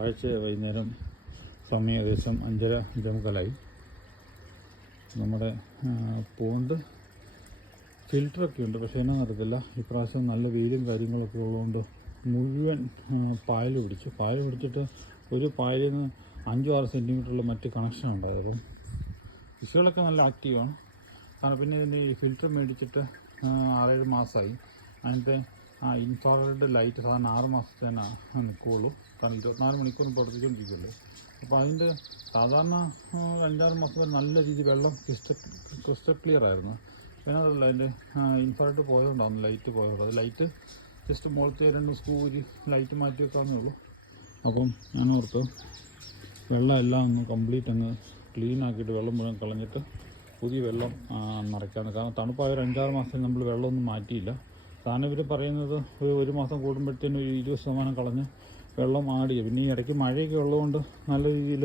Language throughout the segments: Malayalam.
ഞായറാഴ്ച വൈകുന്നേരം സമയം ഏകദേശം 5:30-5:45. നമ്മുടെ പോണ്ട് ഫിൽറ്ററൊക്കെ ഉണ്ട്, പക്ഷേ എന്നാ നടത്തില്ല. ഇപ്രാവശ്യം നല്ല വെയിലും കാര്യങ്ങളൊക്കെ ഉള്ളതുകൊണ്ട് മുഴുവൻ പായൽ പിടിച്ചിട്ട് ഒരു പായലിൽ നിന്ന് 5-6 സെൻറ്റിമീറ്ററുള്ള മറ്റ് കണക്ഷൻ ഉണ്ടായത്. അപ്പം ഫിഷുകളൊക്കെ നല്ല ആക്റ്റീവാണ്. കാരണം പിന്നെ ഇതിൻ്റെ ഈ ഫിൽറ്റർ മേടിച്ചിട്ട് 6-7 മാസമായി. അതിൻ്റെ ഇൻഫ്രാറെഡ് ലൈറ്റ് സാധാരണ 6 മാസത്തേനാ നിൽക്കുകയുള്ളൂ. കാരണം 24 മണിക്കൂറും പ്രവർത്തിച്ചുകൊണ്ടിരിക്കുമല്ലോ. അപ്പോൾ അതിൻ്റെ സാധാരണ 5-6 മാസം വരെ നല്ല രീതിയിൽ വെള്ളം ക്രിസ്റ്റൽ ക്ലിയർ ആയിരുന്നു. പിന്നെ അതല്ല, അതിൻ്റെ ഇൻഫ്രാറെഡ് പോയതുകൊണ്ടാണ് ലൈറ്റ് പോയതുകൊണ്ട്. അത് ലൈറ്റ് ജസ്റ്റ് മുകളിലത്തെ 2 സ്ക്രൂ ലൈറ്റ് മാറ്റി വെക്കാമെന്നേ ഉള്ളൂ. അപ്പം ഞാൻ ഓർത്തു വെള്ളം എല്ലാം ഒന്ന് കംപ്ലീറ്റ് അങ്ങ് ക്ലീൻ ആക്കിയിട്ട് വെള്ളം മുഴുവൻ കളഞ്ഞിട്ട് പുതിയ വെള്ളം നിറയ്ക്കാമെന്ന്. കാരണം തണുപ്പായ ഒരു 5-6 മാസം നമ്മൾ വെള്ളമൊന്നും മാറ്റിയില്ല. സാധാരണ ഇവർ പറയുന്നത് ഒരു മാസം കൂടുമ്പോഴത്തേനും ഒരു 20% കളഞ്ഞ് വെള്ളം ആഡ് ചെയ്യും. പിന്നെ ഈ ഇടയ്ക്ക് മഴയൊക്കെ ഉള്ളതുകൊണ്ട് നല്ല രീതിയിൽ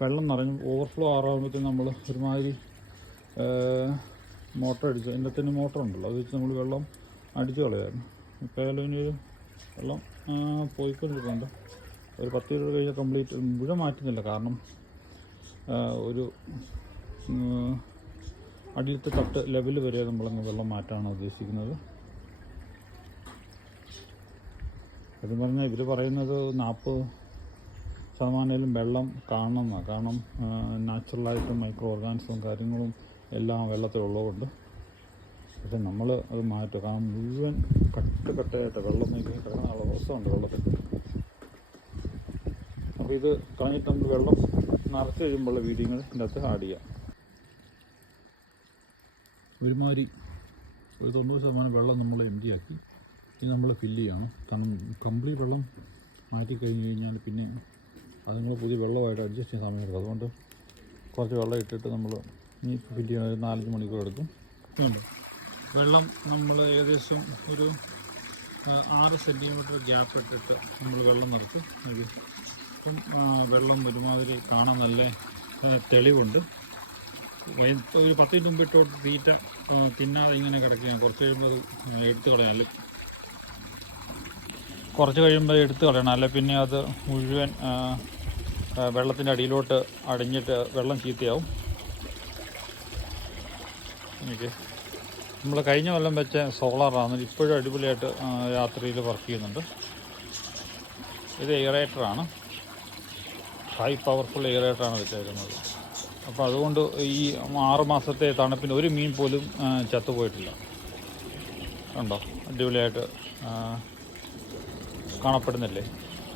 വെള്ളം നിറഞ്ഞു ഓവർഫ്ലോ ആറാകുമ്പോഴത്തേനും നമ്മൾ ഒരുമാതിരി മോട്ടർ അടിച്ചു. അതിൻ്റെ തന്നെ മോട്ടറുണ്ടല്ലോ, അത് വെച്ച് നമ്മൾ വെള്ളം അടിച്ചു കളയായിരുന്നു. ഇപ്പോൾ അതിനൊരു വെള്ളം പോയിക്കൊണ്ടിരിക്കുന്നുണ്ട്. ഒരു 10-20 കഴിഞ്ഞാൽ കംപ്ലീറ്റ് മുഴുവൻ മാറ്റുന്നില്ല. കാരണം ഒരു അടിയിലത്തെ തട്ട് ലെവൽ വരെ നമ്മളങ്ങ് വെള്ളം മാറ്റാനാണ് ഉദ്ദേശിക്കുന്നത്. അത് പറഞ്ഞാൽ ഇവർ പറയുന്നത് 40% വെള്ളം കാണണമെന്നാണ്. കാരണം നാച്ചുറലായിട്ടും മൈക്രോ ഓർഗാനിസവും കാര്യങ്ങളും എല്ലാം വെള്ളത്തിലുള്ളതുകൊണ്ട്. പക്ഷെ നമ്മൾ അത് മാറ്റും. കാരണം മുഴുവൻ കട്ടയായിട്ട് വെള്ളം നീക്കി കിടക്കാനുള്ള അവസ്ഥയുണ്ട് വെള്ളത്തിൽ. അപ്പോൾ ഇത് കളഞ്ഞിട്ട് നമുക്ക് വെള്ളം നിറച്ച് കഴിയുമ്പോഴുള്ള വീഡിയോകൾ ഇതിൻ്റെ അകത്ത് ആഡ് ചെയ്യാം. ഒരുമാതിരി ഒരു 90% വെള്ളം നമ്മൾ എംറ്റി ആക്കി. ഇനി നമ്മൾ ഫില്ല് ചെയ്യണം. കാരണം കംപ്ലീറ്റ് വെള്ളം മാറ്റി കഴിഞ്ഞ് കഴിഞ്ഞാൽ പിന്നെ അത് നമ്മൾ പുതിയ വെള്ളമായിട്ട് അഡ്ജസ്റ്റ് ചെയ്യാൻ സമയമെടുക്കും. അതുകൊണ്ട് കുറച്ച് വെള്ളം ഇട്ടിട്ട് നമ്മൾ ഇനി ഫില്ല് ചെയ്യാൻ 4-5 മണിക്കൂർ എടുക്കും. വെള്ളം നമ്മൾ ഏകദേശം ഒരു 6 സെൻറ്റിമീറ്റർ ഗ്യാപ്പ് ഇട്ടിട്ട് നമ്മൾ വെള്ളം നിറച്ച് മതി. അപ്പം വെള്ളം ഒരുമാതിരി കാണാൻ നല്ല തെളിവുണ്ട്. ഒരു 10 മിനിറ്റ് മുമ്പ് ഇട്ടോട്ട് തീറ്റ തിന്നാതെ ഇങ്ങനെ കിടക്കുകയാണ്. കുറച്ച് കഴിയുമ്പോൾ അത് എടുത്ത് കളയണം. അല്ല പിന്നെ അത് മുഴുവൻ വെള്ളത്തിൻ്റെ അടിയിലോട്ട് അടിഞ്ഞിട്ട് വെള്ളം ചീത്തയാവും. എനിക്ക് നമ്മൾ കഴിഞ്ഞ കൊല്ലം വെച്ച സോളാറാണ് ഇപ്പോഴും അടിപൊളിയായിട്ട് രാത്രിയിൽ വർക്ക് ചെയ്യുന്നുണ്ട്. ഇത് എയറേറ്ററാണ്, ഹൈ പവർഫുൾ എയറേറ്ററാണ് വെച്ചേക്കുന്നത്. അപ്പോൾ അതുകൊണ്ട് ഈ 6 മാസത്തെ തണുപ്പിന് ഒരു മീൻ പോലും ചത്തുപോയിട്ടില്ല. കണ്ടോ, അടിപൊളിയായിട്ട് കാണപ്പെടുന്നില്ലേ?